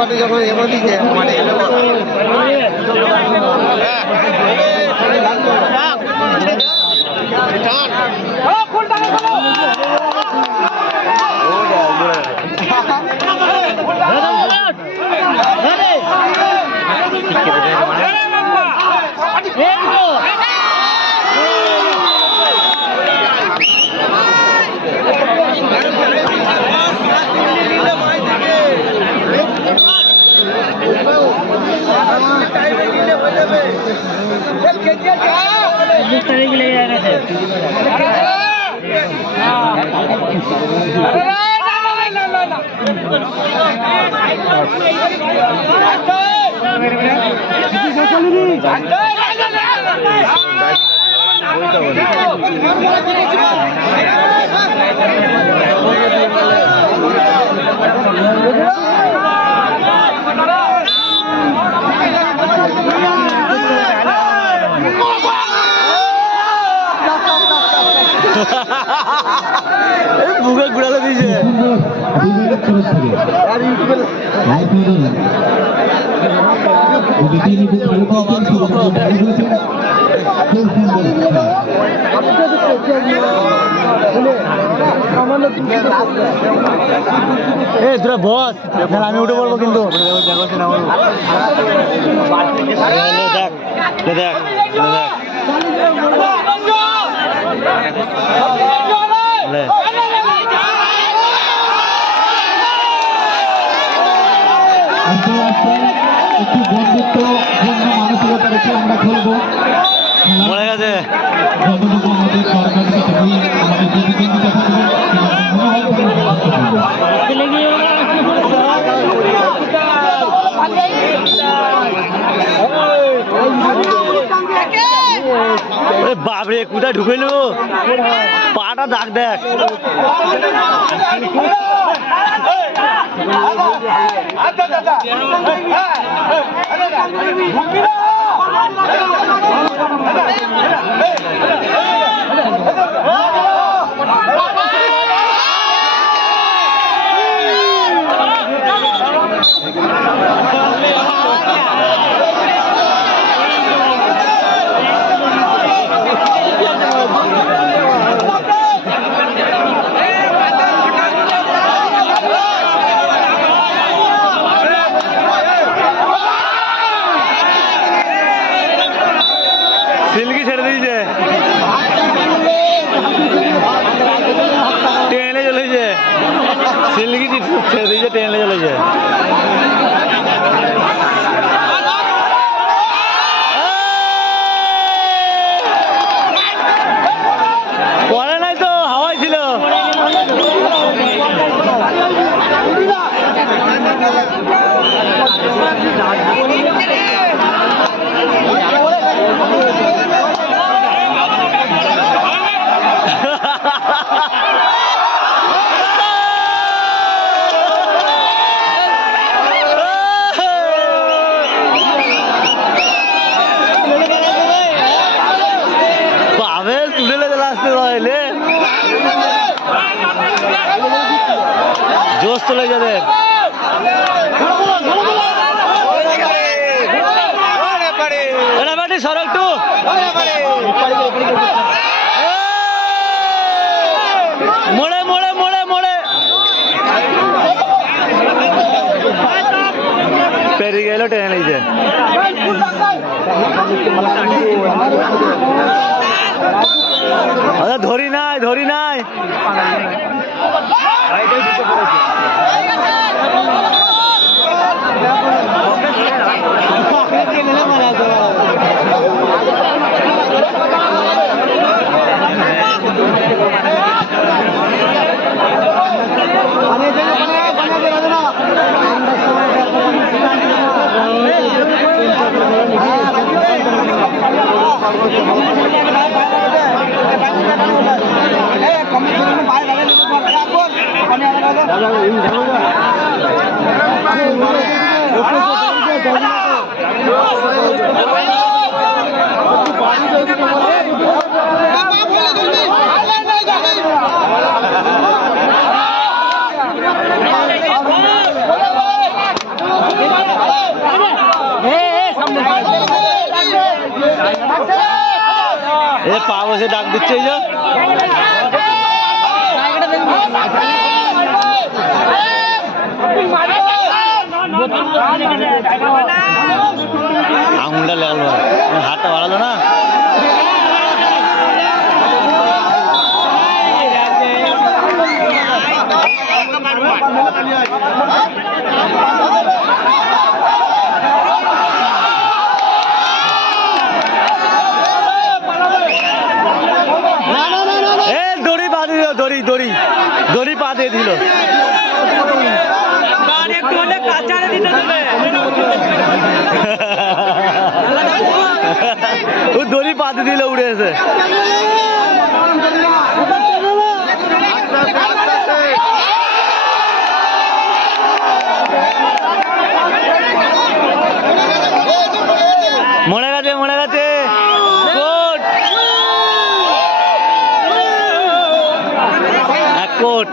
Party যখন এগো দিচ্ছে মানে বুকে ঘুরালে দিয়েছে তোরা বস আমি উঠে পড়বো কিন্তু দেখ একটি বন্ধুত্বপূর্ণ মানসিকতা রেখে আমরা খেলবো। মরে গেছে যতটুকু আমাদের সরকার থেকে আমাদের প্রতিদ্বন্দ্বী দেখা বাবরে কোথায় ঢুকেলো পাটা দাগ দেখ সিল্কি ছেড়ে দিয়েছে ট্রেনে চলেছে সিল্কি ছেড়ে দিয়েছে ট্রেনে চলেছে পরে নাই তো হাওয়াই ছিল জোশ চলে যাবে সড়ক টু মোড়ে মোড়ে মোড়ে মোড়ে পেরিয়ে গেল টেনে নিয়েছে ধরি নাই ধরি নাই এ পা বসে ডাক দিচ্ছে এই যে আঙুলটা লাগলো হাতটা বাড়ালো না দড়ি পা দিল দড়ি দড়ি দড়ি পা দিয়ে দিল ও দড়ি পা দিয়ে দিল উড়ে এসে মনে গেছে কোট কোট